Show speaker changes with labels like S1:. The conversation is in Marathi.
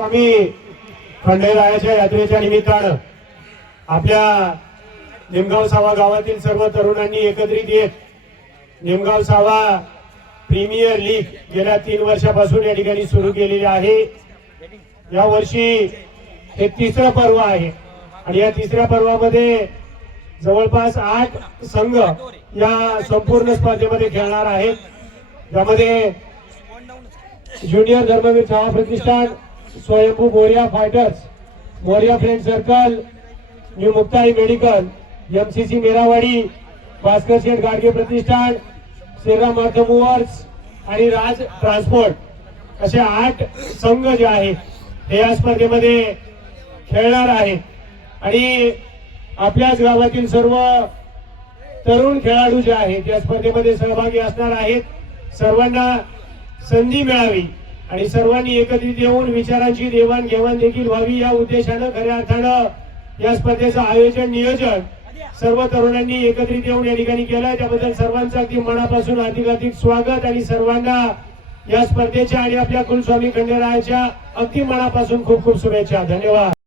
S1: स्वामी खंडेरायाच्या यात्रेच्या निमित्तानं आपल्या निमगाव सावा गावातील सर्व तरुणांनी एकत्रित येत निमगाव सावा प्रीमियर लीग गेल्या तीन वर्षापासून या ठिकाणी सुरू केलेली आहे. या वर्षी हे तिसरं पर्व आहे. आणि या तिसऱ्या पर्वामध्ये जवळपास आठ संघ या संपूर्ण स्पर्धेमध्ये खेळणार आहेत. यामध्ये junior Dharmaveer Chhava Pratishthan Swayambhu Moriya fighters Moriya friend circle new Muktai medical MCC Merawadi Bhaskar Sheth Gadge Pratishthan Shriram earth movers आणि राज ट्रान्सपोर्ट. असे आठ संघ जे आहेत हे या स्पर्धेमध्ये खेळणार आहेत. आणि आपल्याच गावातील सर्व तरुण खेळाडू जे आहेत या स्पर्धेमध्ये सहभागी असणार आहेत. सर्वांना संधी मिळावी. आणि सर्वांनी एकत्रित येऊन विचारांची देवाणघेवाण देखील व्हावी या उद्देशानं खऱ्या अर्थानं या स्पर्धेचं आयोजन नियोजन सर्व तरुणांनी एकत्रित येऊन या ठिकाणी केलं त्याबद्दल सर्वांचं अगदी मनापासून अधिकाधिक स्वागत आणि सर्वांना या स्पर्धेच्या आणि आपल्या कुलस्वामी खंडेरायाच्या अगदी मनापासून खूप खूप शुभेच्छा. धन्यवाद.